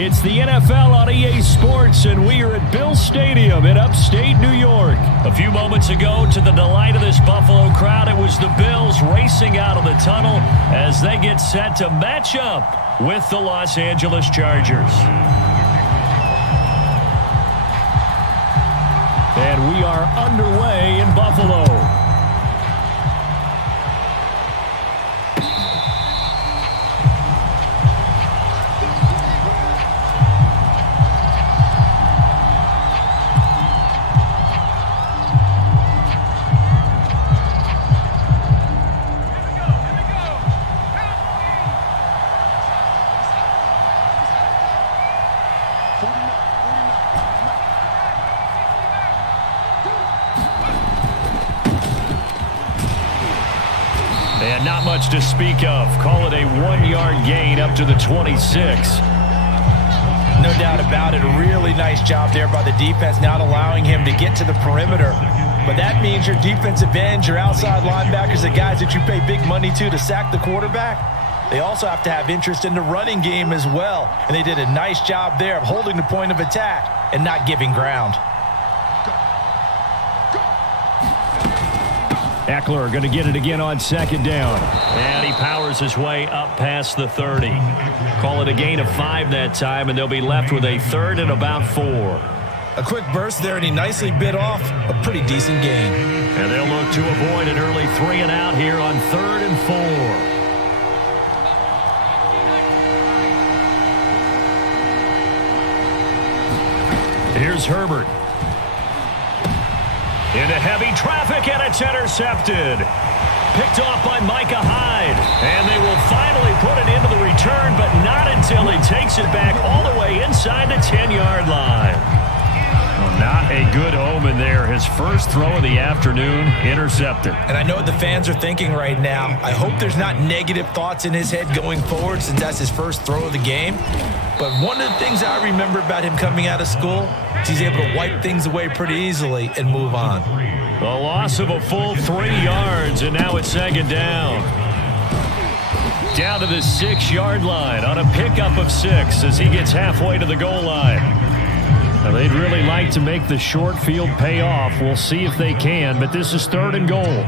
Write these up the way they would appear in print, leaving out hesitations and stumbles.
It's the NFL on EA Sports, and we are at Bill Stadium in upstate New York. A few moments ago, to the delight of this Buffalo crowd, it was the Bills racing out of the tunnel as they get set to match up with the Los Angeles Chargers. And we are underway in Buffalo. And not much to speak of. Call it a 1-yard gain up to the 26. No doubt about it. A really nice job there by the defense, not allowing him to get to the perimeter. But that means your defensive ends, your outside linebackers, the guys that you pay big money to sack the quarterback, they also have to have interest in the running game as well. And they did a nice job there of holding the point of attack and not giving ground. Eckler going to get it again on second down. And he powers his way up past the 30. Call it a gain of 5 that time, and they'll be left with a third and about 4. A quick burst there, and he nicely bit off a pretty decent gain. And they'll look to avoid an early 3 and out here on 3rd and 4. Here's Herbert. Into heavy traffic, and it's intercepted. Picked off by Micah Hyde. And they will finally put it into the return, but not until he takes it back all the way inside the 10-yard line. Well, not a good omen there. His first throw of the afternoon, intercepted. And I know what the fans are thinking right now. I hope there's not negative thoughts in his head going forward since that's his first throw of the game. But one of the things I remember about him coming out of school is he's able to wipe things away pretty easily and move on. A loss of a full 3 yards, and now it's second down. Down to the 6-yard line on a pickup of 6 as he gets halfway to the goal line. Now, they'd really like to make the short field pay off. We'll see if they can, but this is 3rd and goal.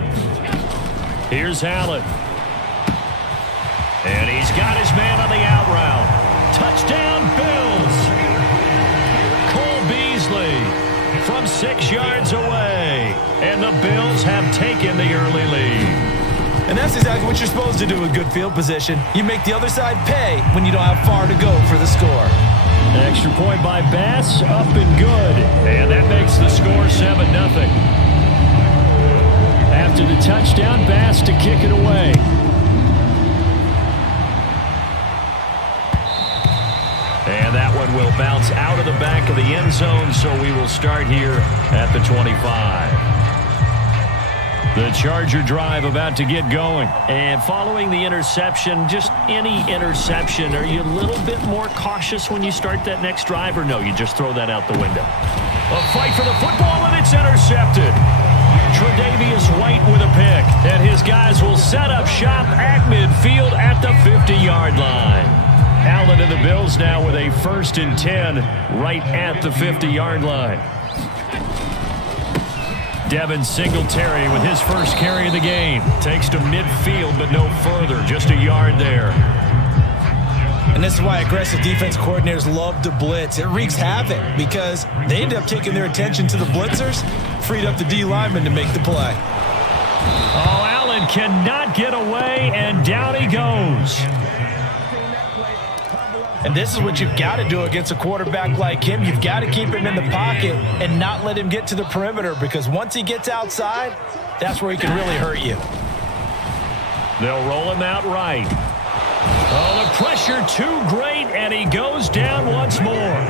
Here's Allen. And he's got his man on the out route. Touchdown, Bills. Cole Beasley from 6 yards away. And the Bills have taken the early lead. And that's exactly what you're supposed to do with good field position. You make the other side pay when you don't have far to go for the score. Extra point by Bass, up and good. And that makes the score 7-0. After the touchdown, Bass to kick it away. And that one will bounce out of the back of the end zone, so we will start here at the 25. The Charger drive about to get going. And following the interception, just any interception, are you a little bit more cautious when you start that next drive, or no, you just throw that out the window? A fight for the football, and it's intercepted. Tre'Davious White with a pick, and his guys will set up shop at midfield at the 50-yard line. Allen and the Bills now with a 1st and 10 right at the 50-yard line. Devin Singletary with his first carry of the game. Takes to midfield, but no further. Just a yard there. And this is why aggressive defense coordinators love to blitz. It wreaks havoc because they end up taking their attention to the blitzers, freed up the D lineman to make the play. Oh, Allen cannot get away, and down he goes. And this is what you've got to do against a quarterback like him. You've got to keep him in the pocket and not let him get to the perimeter, because once he gets outside, that's where he can really hurt you. They'll roll him out right. Oh, the pressure too great, and he goes down once more.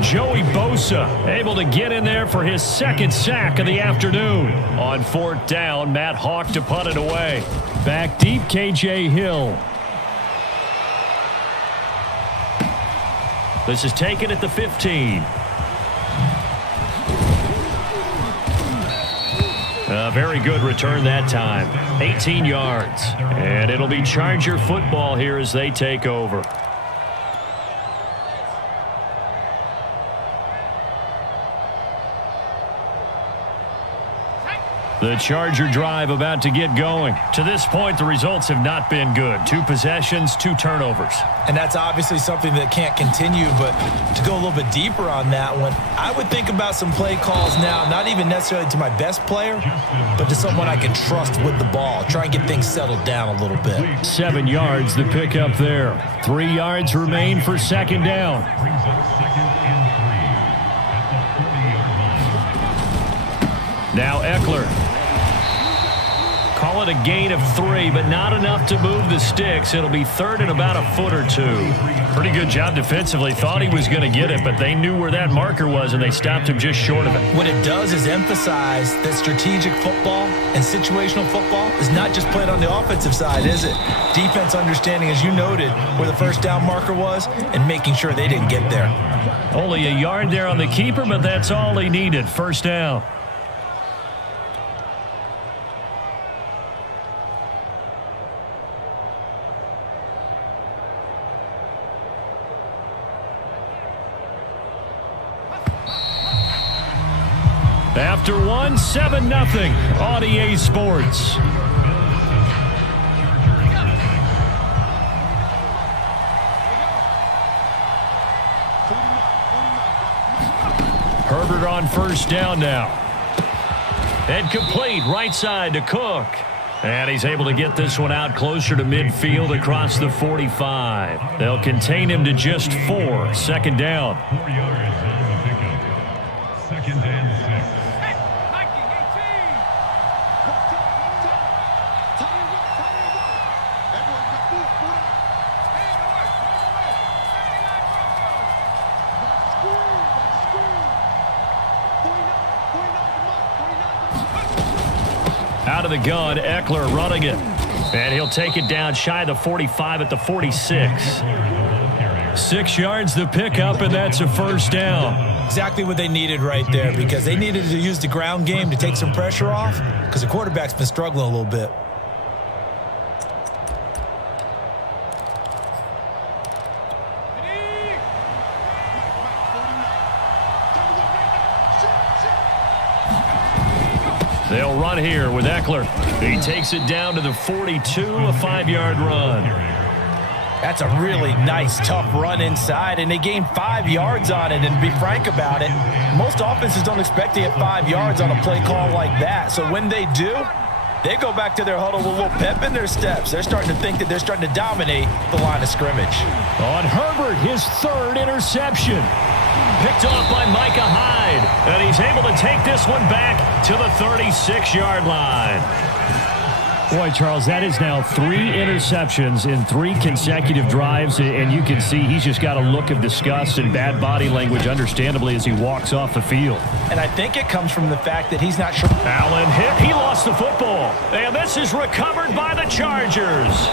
Joey Bosa able to get in there for his 2nd sack of the afternoon. On 4th down, Matt Hawk to punt it away. Back deep, KJ Hill. This is taken at the 15. A very good return that time. 18 yards. And it'll be Charger football here as they take over. The Charger drive about to get going. To this point, the results have not been good. 2 possessions, 2 turnovers. And that's obviously something that can't continue, but to go a little bit deeper on that one, I would think about some play calls now, not even necessarily to my best player, but to someone I can trust with the ball. Try and get things settled down a little bit. 7 yards, the pickup there. 3 yards remain for second down. Now Eckler. Call it a gain of 3, but not enough to move the sticks. It'll be third and about a foot or 2. Pretty good job defensively. Thought he was going to get it, but they knew where that marker was, and they stopped him just short of it. What it does is emphasize that strategic football and situational football is not just played on the offensive side, is it? Defense understanding, as you noted, where the first down marker was and making sure they didn't get there. Only a yard there on the keeper, but that's all he needed. First down. After 1, 7-0 on EA Sports. Herbert on first down now. And complete right side to Cook. And he's able to get this one out closer to midfield across the 45. They'll contain him to just 4. Second down. 4 yards on the pickup. Second and 6. Out of the gun, Eckler running it. And he'll take it down shy of the 45 at the 46. 6 yards the pickup, and that's a first down. Exactly what they needed right there, because they needed to use the ground game to take some pressure off, because the quarterback's been struggling a little bit. They'll run here with Eckler. He takes it down to the 42, a 5-yard run. That's a really nice, tough run inside, and they gained 5 yards on it. And to be frank about it, most offenses don't expect to get 5 yards on a play call like that. So when they do, they go back to their huddle with a little pep in their steps. They're starting to think that they're starting to dominate the line of scrimmage. On Herbert, his 3rd interception. Picked off by Micah Hyde. And he's able to take this one back to the 36-yard line. Boy, Charles, that is now 3 interceptions in 3 consecutive drives, and you can see he's just got a look of disgust and bad body language, understandably, as he walks off the field. And I think it comes from the fact that he's not sure. Allen hit. He lost the football. And this is recovered by the Chargers.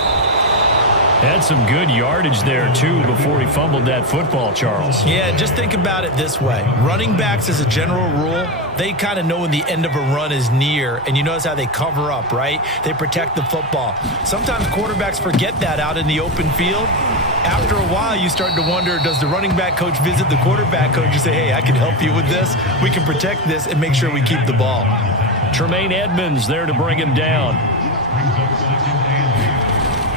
Had some good yardage there, too, before he fumbled that football, Charles. Yeah, just think about it this way. Running backs, as a general rule, they kind of know when the end of a run is near, and you notice how they cover up, right? They protect the football. Sometimes quarterbacks forget that out in the open field. After a while, you start to wonder, does the running back coach visit the quarterback coach and say, hey, I can help you with this. We can protect this and make sure we keep the ball. Tremaine Edmonds there to bring him down.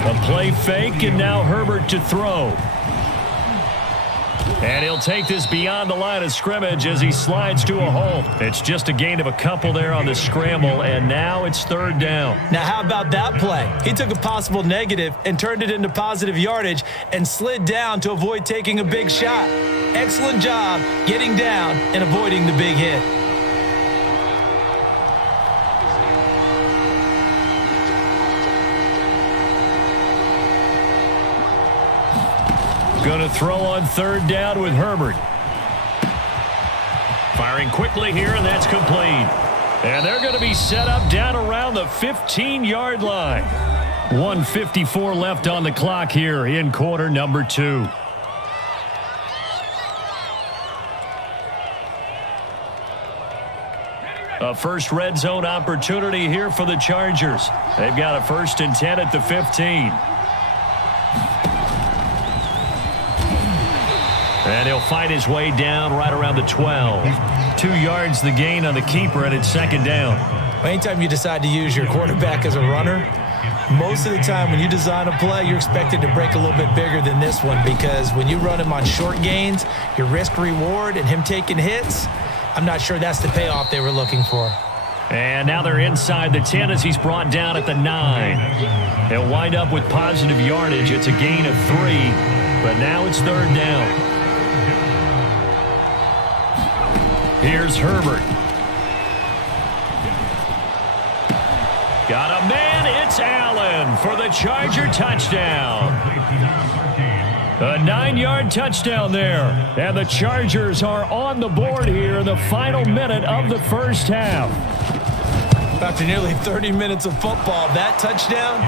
A play fake, and now Herbert to throw. And he'll take this beyond the line of scrimmage as he slides to a hole. It's just a gain of a couple there on the scramble, and now it's 3rd down. Now, how about that play? He took a possible negative and turned it into positive yardage and slid down to avoid taking a big shot. Excellent job getting down and avoiding the big hit. Going to throw on 3rd down with Herbert. Firing quickly here, and that's complete. And they're going to be set up down around the 15-yard line. 1:54 left on the clock here in quarter number 2. A first red zone opportunity here for the Chargers. They've got a 1st and 10 at the 15. And he'll fight his way down right around the 12. 2 yards the gain on the keeper, and it's 2nd down. Anytime you decide to use your quarterback as a runner, most of the time when you design a play, you're expected to break a little bit bigger than this one, because when you run him on short gains, your risk-reward and him taking hits, I'm not sure that's the payoff they were looking for. And now they're inside the 10 as he's brought down at the 9. He'll wind up with positive yardage. It's a gain of 3, but now it's 3rd down. Here's Herbert. Got a man. It's Allen for the Charger touchdown. A 9-yard touchdown there. And the Chargers are on the board here in the final minute of the first half. After nearly 30 minutes of football, that touchdown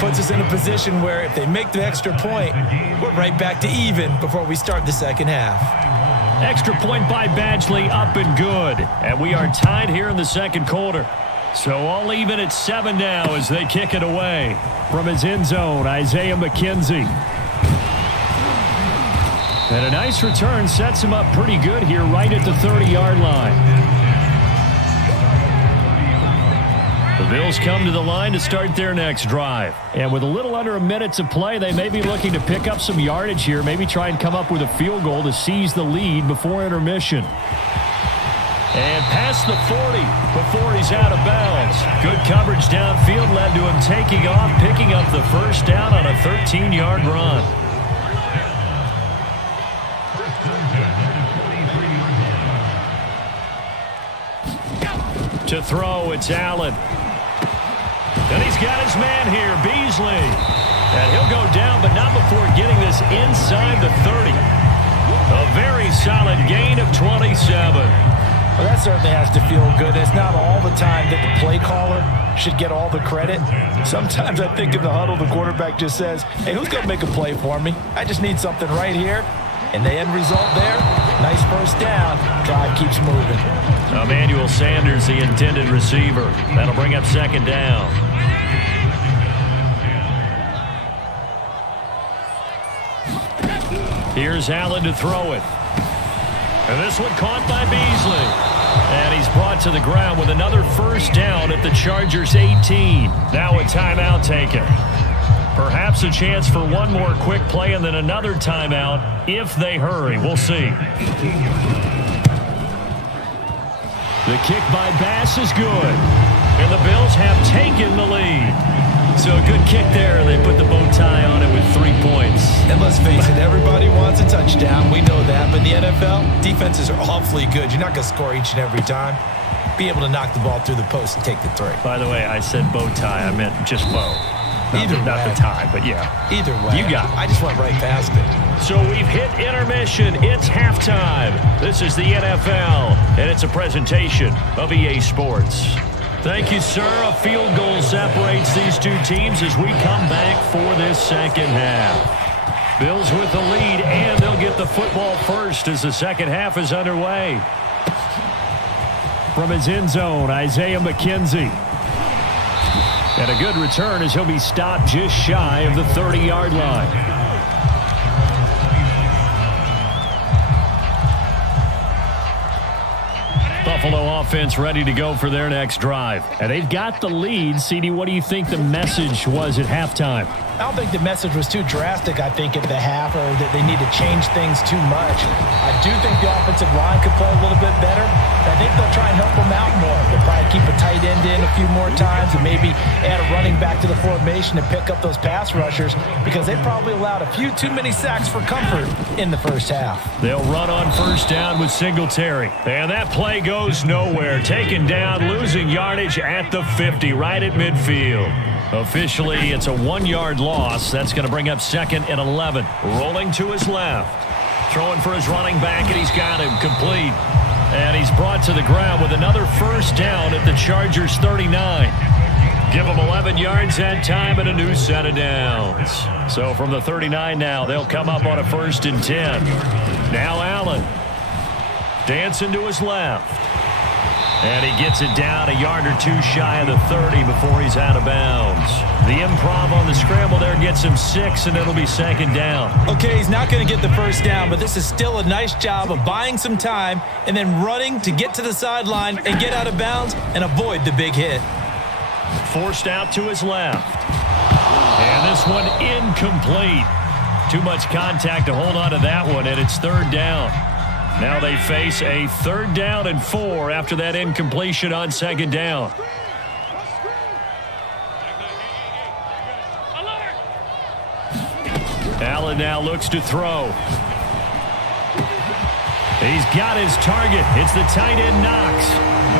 puts us in a position where if they make the extra point, we're right back to even before we start the second half. Extra point by Badgley, up and good. And we are tied here in the second quarter. So all even at 7 now as they kick it away. From his end zone, Isaiah McKenzie. And a nice return sets him up pretty good here right at the 30-yard line. The Bills come to the line to start their next drive. And with a little under a minute to play, they may be looking to pick up some yardage here, maybe try and come up with a field goal to seize the lead before intermission. And past the 40 before he's out of bounds. Good coverage downfield led to him taking off, picking up the first down on a 13-yard run. To throw, it's Allen. And he's got his man here, Beasley. And he'll go down, but not before getting this inside the 30. A very solid gain of 27. Well, that certainly has to feel good. It's not all the time that the play caller should get all the credit. Sometimes I think in the huddle, the quarterback just says, hey, who's going to make a play for me? I just need something right here. And the end result there, nice first down. Drive keeps moving. Emmanuel Sanders, the intended receiver. That'll bring up second down. Here's Allen to throw it. And this one caught by Beasley. And he's brought to the ground with another first down at the Chargers' 18. Now a timeout taken. Perhaps a chance for one more quick play and then another timeout if they hurry. We'll see. The kick by Bass is good. And the Bills have taken the lead. So a good kick there, and they put the bow tie on it with 3 points. And let's face it, everybody wants a touchdown. We know that. But in the NFL, defenses are awfully good. You're not going to score each and every time. Be able to knock the ball through the post and take the 3. By the way, I said bow tie. I meant just bow. Not the tie, but yeah. Either way. You got it. I just went right past it. So we've hit intermission. It's halftime. This is the NFL, and it's a presentation of EA Sports. Thank you, sir. A field goal separates these two teams as we come back for this second half. Bills with the lead, and they'll get the football first as the second half is underway. From his end zone, Isaiah McKenzie. And a good return as he'll be stopped just shy of the 30-yard line. Buffalo offense ready to go for their next drive. And they've got the lead. CD, what do you think the message was at halftime? I don't think the message was too drastic, I think, at the half, or that they need to change things too much. I do think the offensive line could play a little bit better. I think they'll try and help them out more. They'll probably keep a tight end in a few more times and maybe add a running back to the formation and pick up those pass rushers, because they probably allowed a few too many sacks for comfort in the first half. They'll run on first down with Singletary. And that play goes nowhere. Taken down, losing yardage at the 50, right at midfield. Officially, it's a 1-yard loss. That's going to bring up second and 11. Rolling to his left. Throwing for his running back, and he's got him complete. And he's brought to the ground with another first down at the Chargers' 39. Give them 11 yards that time and a new set of downs. So from the 39 now, they'll come up on a 1st and 10. Now Allen. Dancing to his left. And he gets it down a yard or two shy of the 30 before he's out of bounds. The improv on the scramble there gets him 6, and it'll be second down. Okay, he's not going to get the first down, but this is still a nice job of buying some time and then running to get to the sideline and get out of bounds and avoid the big hit. Forced out to his left. And this one incomplete. Too much contact to hold on to that one, and it's third down. Now they face a 3rd down and 4 after that incompletion on second down. Allen now looks to throw. He's got his target. It's the tight end Knox.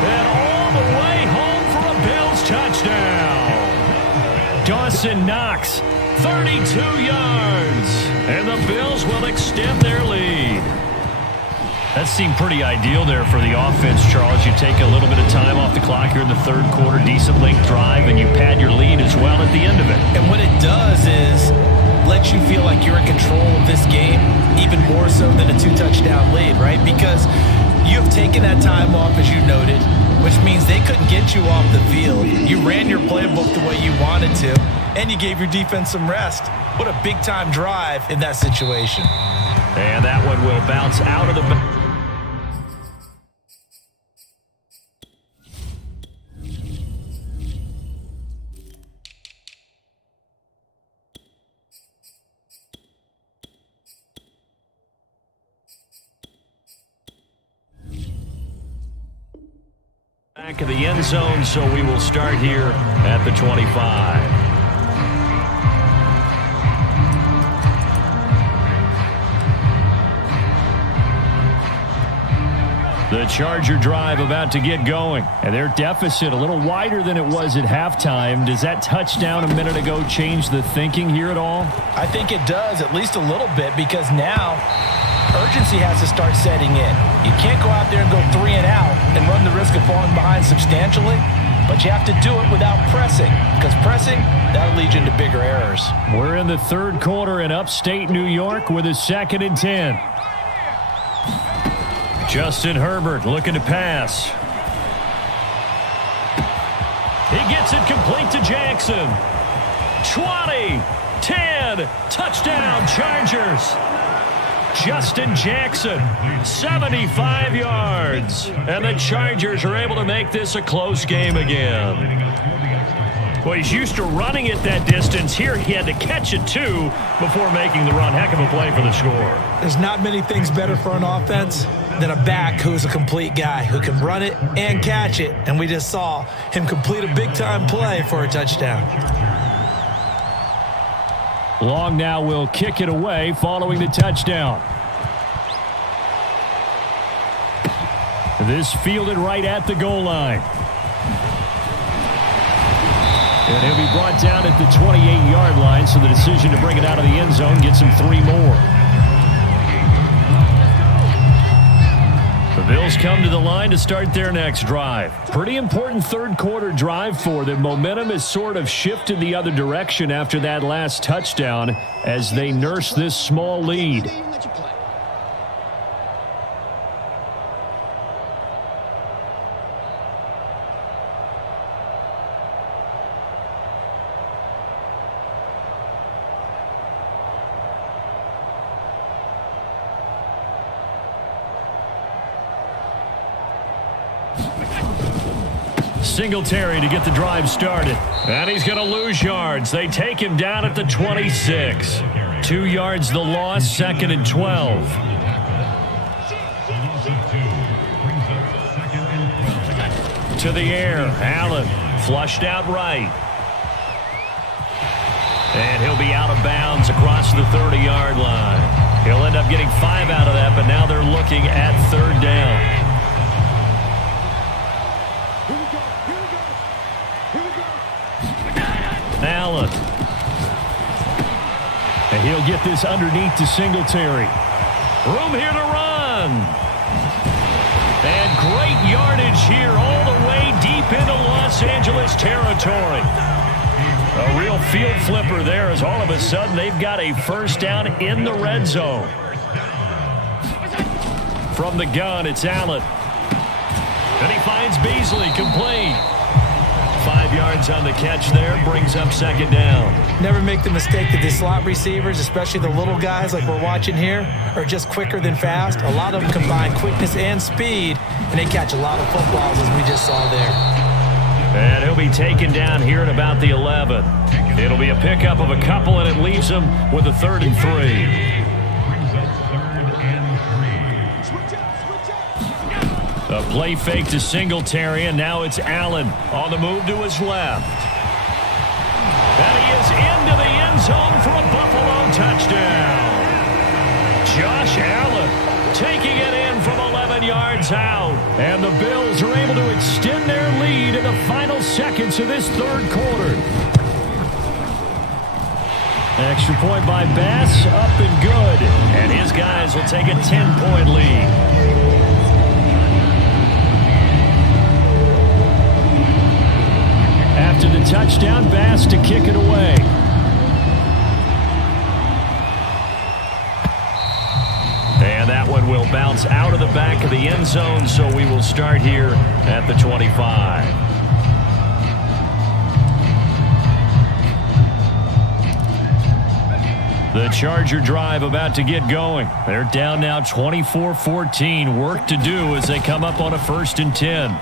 And all the way home for a Bills touchdown. Dawson Knox, 32 yards. And the Bills will extend their lead. That seemed pretty ideal there for the offense, Charles. You take a little bit of time off the clock here in the third quarter, decent length drive, and you pad your lead as well at the end of it. And what it does is let you feel like you're in control of this game, even more so than a 2-touchdown lead, right? Because you've taken that time off, as you noted, which means they couldn't get you off the field. You ran your playbook the way you wanted to, and you gave your defense some rest. What a big-time drive in that situation. And that one will bounce out of the... back of the end zone, so we will start here at the 25. The Charger drive about to get going, and their deficit a little wider than it was at halftime. Does that touchdown a minute ago change the thinking here at all? I think it does, at least a little bit, because now urgency has to start setting in. You can't go out there and go 3 and out and run the risk of falling behind substantially, but you have to do it without pressing, because pressing, that'll lead you into bigger errors. We're in the third quarter in upstate New York with a 2nd and 10. Justin Herbert looking to pass. He gets it complete to Jackson. 20, 10, touchdown Chargers. Justin Jackson, 75 yards. And the Chargers are able to make this a close game again. Well, he's used to running it that distance. Here he had to catch it, too, before making the run. Heck of a play for the score. There's not many things better for an offense than a back who's a complete guy who can run it and catch it. And we just saw him complete a big-time play for a touchdown. Long now will kick it away following the touchdown. This fielded right at the goal line. And he'll be brought down at the 28-yard line, so the decision to bring it out of the end zone gets him 3 more. The Bills come to the line to start their next drive. Pretty important third quarter drive for them. Momentum has sort of shifted the other direction after that last touchdown as they nurse this small lead. Singletary to get the drive started. And he's going to lose yards. They take him down at the 26. 2 yards the loss, 2nd and 12. To the air. Allen flushed out right. And he'll be out of bounds across the 30-yard line. He'll end up getting 5 out of that, but now they're looking at 3rd down. Allen. And he'll get this underneath to Singletary. Room here to run. And great yardage here all the way deep into Los Angeles territory. A real field flipper there as all of a sudden they've got a first down in the red zone. From the gun, it's Allen. And he finds finds Beasley, complete. 5 yards on the catch there, brings up second down. Never make the mistake that the slot receivers, especially the little guys like we're watching here, are just quicker than fast. A lot of them combine quickness and speed, and they catch a lot of footballs, as we just saw there. And he'll be taken down here at about the 11. It'll be a pickup of a couple, and it leaves him with a 3rd and 3. A play fake to Singletary, and now it's Allen on the move to his left. And he is into the end zone for a Buffalo touchdown. Josh Allen taking it in from 11 yards out. And the Bills are able to extend their lead in the final seconds of this 3rd quarter. Extra point by Bass, up and good. And his guys will take a 10-point lead. After the touchdown, Bass to kick it away. And that one will bounce out of the back of the end zone, so we will start here at the 25. The Charger drive about to get going. They're down now 24-14. Work to do as they come up on a 1st and 10.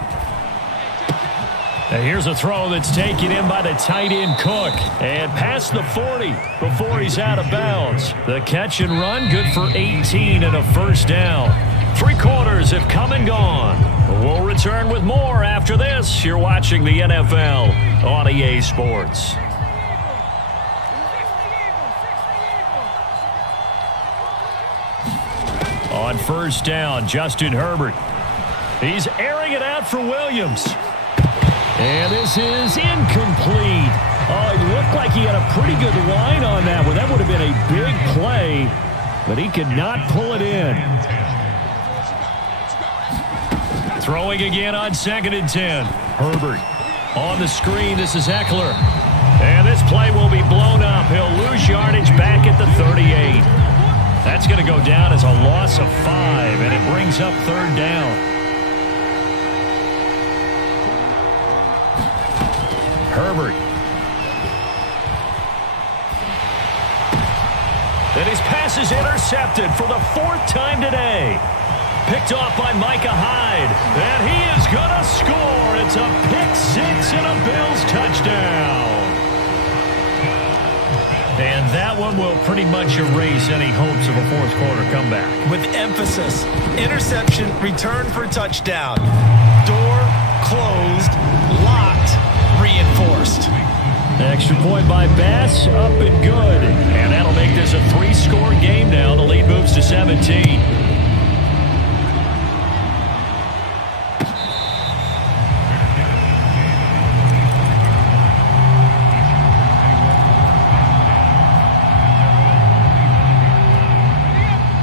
And here's a throw that's taken in by the tight end Cook. And past the 40 before he's out of bounds. The catch and run good for 18 and a 1st down. 3 quarters have come and gone. We'll return with more after this. You're watching the NFL on EA Sports. On 1st down, Justin Herbert. He's airing it out for Williams. And this is incomplete. Oh, it looked like he had a pretty good line on that one. That would have been a big play, but he could not pull it in. Throwing again on 2nd and 10. Herbert on the screen. This is Eckler. And this play will be blown up. He'll lose yardage back at the 38. That's going to go down as a loss of 5, and it brings up 3rd down. Herbert. And his pass is intercepted for the 4th time today. Picked off by Micah Hyde. And he is going to score. It's a pick 6 and a Bills touchdown. And that one will pretty much erase any hopes of a 4th quarter comeback. With emphasis, interception, return for touchdown. Door closed, locked, reinforced. Extra point by Bass, up and good. And that'll make this a 3-score game now. The lead moves to 17.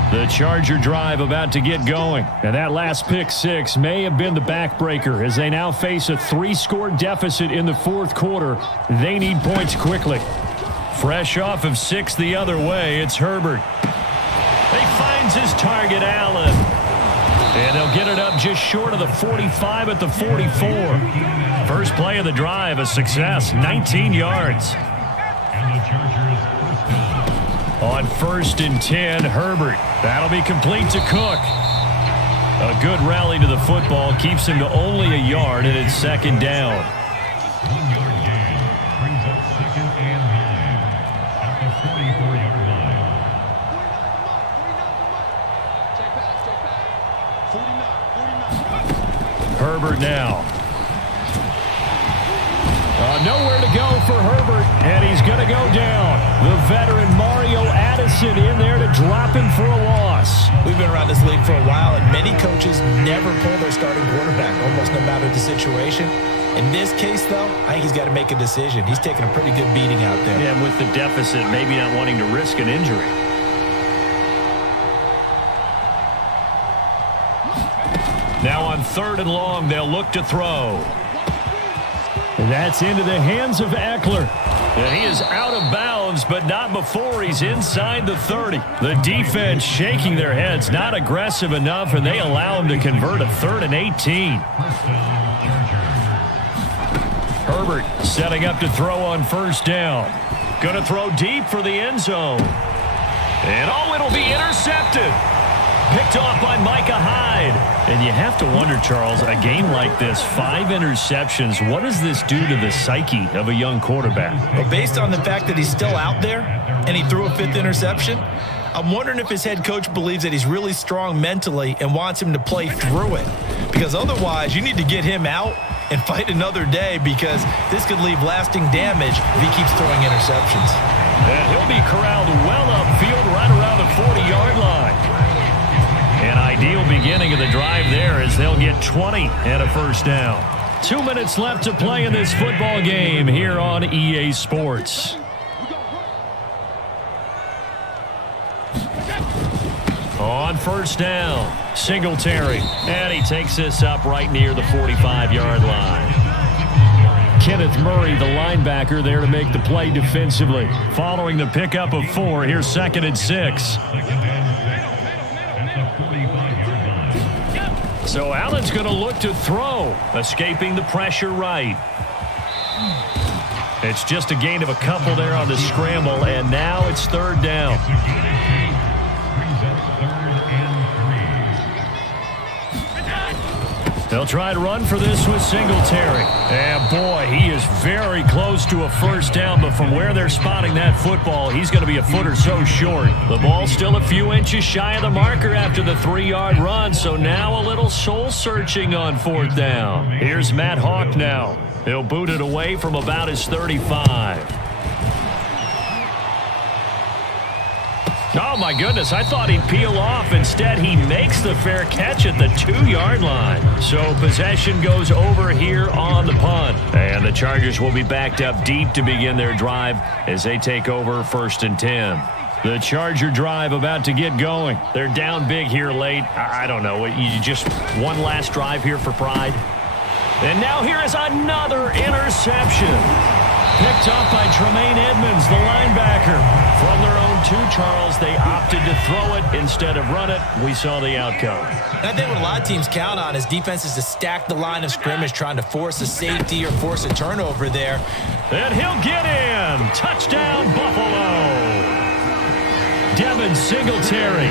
The Charger drive about to get going. And that last pick 6 may have been the backbreaker as they now face a 3-score deficit in the 4th quarter. They need points quickly. Fresh off of 6 the other way, it's Herbert. He finds his target, Allen. And they'll get it up just short of the 45 at the 44. First play of the drive, a success, 19 yards. And the Chargers first down. On 1st and 10, Herbert. That'll be complete to Cook. A good rally to the football keeps him to only a yard, and it's 2nd down. 1-yard gain brings up 2nd and 9 at the 44-yard line. Herbert now. Nowhere to go for Herbert, and he's going to go down. The veteran Mario Addison in there to drop him for a loss. We've been around this league for a while, and many coaches never pull their starting quarterback, almost no matter the situation. In this case, though, I think he's got to make a decision. He's taking a pretty good beating out there. Yeah, and with the deficit, maybe not wanting to risk an injury. Now on 3rd and long, they'll look to throw. And that's into the hands of Eckler. And he is out of bounds, but not before he's inside the 30. The defense shaking their heads, not aggressive enough, and they allow him to convert a 3rd and 18. Herbert setting up to throw on 1st down. Going to throw deep for the end zone. And it'll be intercepted. Picked off by Micah Hyde. And you have to wonder, Charles, a game like this, 5 interceptions, what does this do to the psyche of a young quarterback? Well, based on the fact that he's still out there and he threw a 5th interception, I'm wondering if his head coach believes that he's really strong mentally and wants him to play through it. Because otherwise, you need to get him out and fight another day, because this could leave lasting damage if he keeps throwing interceptions. And he'll be corralled well upfield right around the 40-yard line. An ideal beginning of the drive there, as they'll get 20 and a 1st down. 2 minutes left to play in this football game here on EA Sports. On 1st down, Singletary, and he takes this up right near the 45-yard line. Kenneth Murray, the linebacker, there to make the play defensively. Following the pickup of 4, here's 2nd and 6. So Allen's going to look to throw, escaping the pressure right. It's just a gain of a couple there on the scramble, and now it's 3rd down. They'll try to run for this with Singletary. And boy, he is very close to a 1st down, but from where they're spotting that football, he's going to be a foot or so short. The ball's still a few inches shy of the marker after the 3-yard run, so now a little soul-searching on 4th down. Here's Matt Hawk now. He'll boot it away from about his 35. Oh, my goodness, I thought he'd peel off. Instead, he makes the fair catch at the 2-yard line. So possession goes over here on the punt. And the Chargers will be backed up deep to begin their drive as they take over 1st and 10. The Charger drive about to get going. They're down big here late. I don't know. You just one last drive here for pride. And now here is another interception. Picked up by Tremaine Edmonds, the linebacker. From their own 2, Charles, they opted to throw it instead of run it. We saw the outcome. And I think what a lot of teams count on is defenses to stack the line of scrimmage, trying to force a safety or force a turnover there. And he'll get in. Touchdown, Buffalo. Devin Singletary.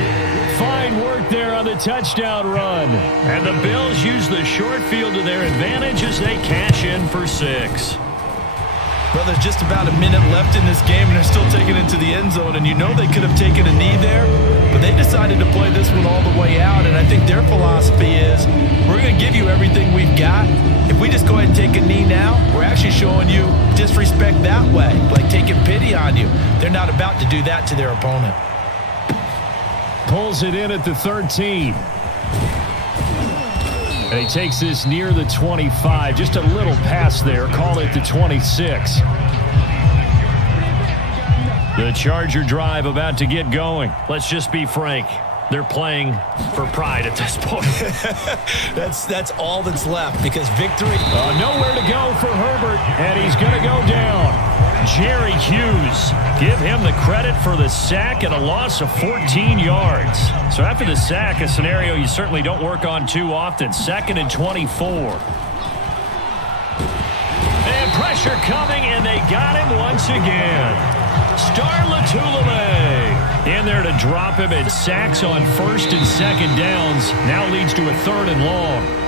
Fine work there on the touchdown run. And the Bills use the short field to their advantage as they cash in for 6. Well, there's just about a minute left in this game, and they're still taking it to the end zone. And you know they could have taken a knee there, but they decided to play this one all the way out. And I think their philosophy is, we're going to give you everything we've got. If we just go ahead and take a knee now, we're actually showing you disrespect that way, like taking pity on you. They're not about to do that to their opponent. Pulls it in at the 13. And he takes this near the 25. Just a little pass there. Call it the 26. The Charger drive about to get going. Let's just be frank. They're playing for pride at this point. That's all that's left, because victory. Nowhere to go for Herbert, and he's going to go down. Jerry Hughes, give him the credit for the sack and a loss of 14 yards. So after the sack, a scenario you certainly don't work on too often. 2nd and 24. And pressure coming, and they got him once again. Star Latulippe in there to drop him, and sacks on 1st and 2nd downs. Now leads to a 3rd and long.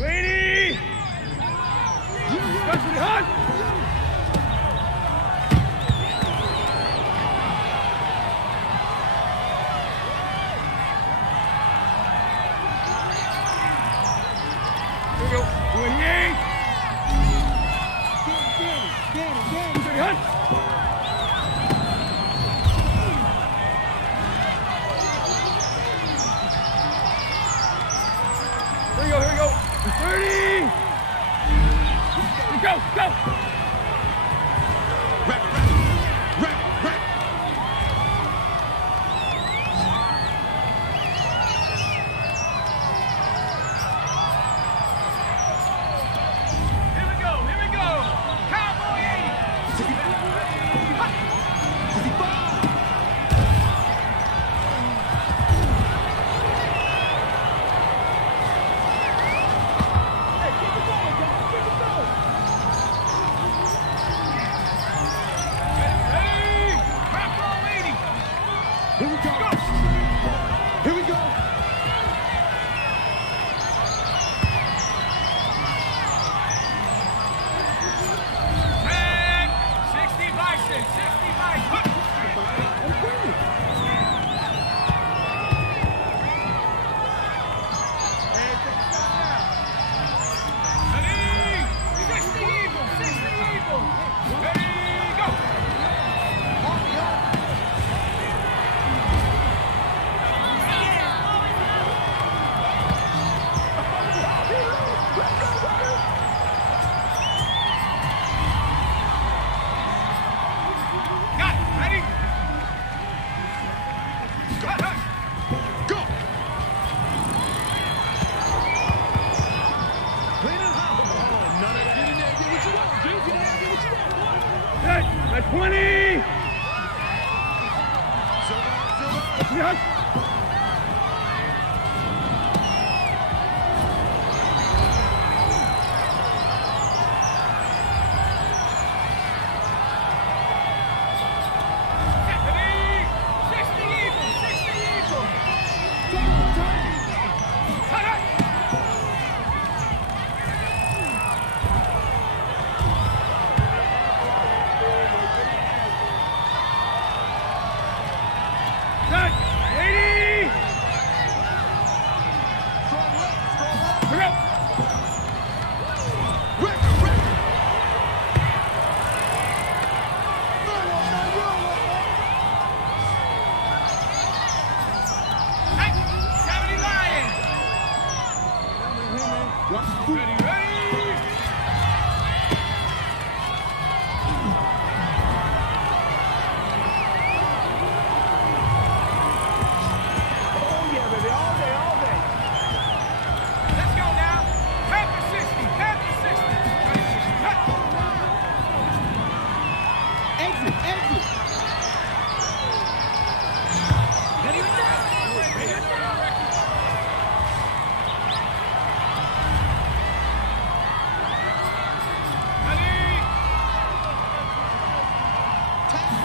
280. Touch it, hot. Here we go. 28. Touch it, hot. Here we go. 30. Go. Here we go. Cowboy 80. Here we go. And 60 bison. Ready? 60 evil. Ready, go. Got it. Ready? Go. Clean it up. None of that. Get in there. Get what you want. Get in there. Get what you want. Good. At 20. Silver. Good. 80. Hurry up. Hey, 70 Lions. Ready. Let's go now. Panther 60. Exit. Ready to go. Ready.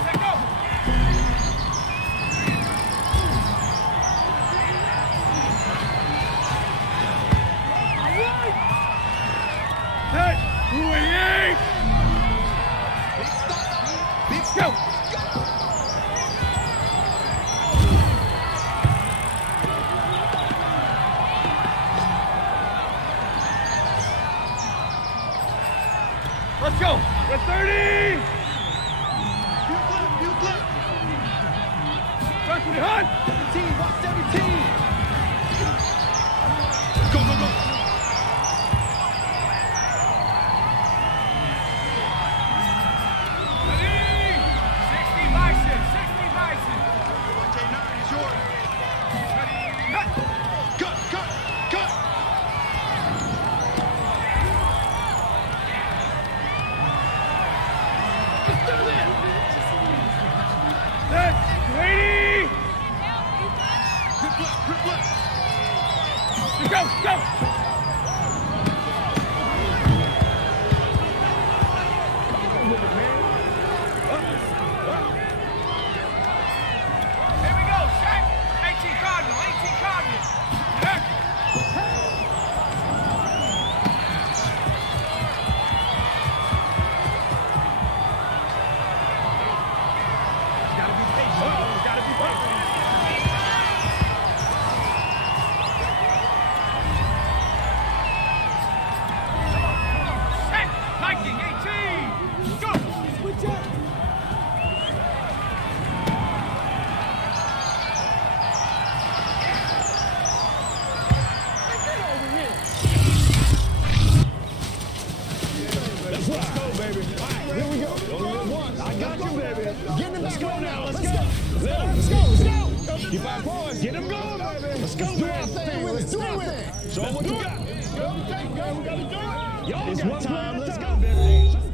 Let go. Set. 288. Go. Let's go. We're 30. Touch with the hot. 17. Watch 17. Go. Ready? 60 bison. J9 is yours. Ready? Cut. Let's do this. Set. 280. Grip left. Go. Here we go, set. 18 Cardinal. Boys, get him going, baby. Let's go, man. Let's do it. So what you got? Y'all got time. Let's go, baby.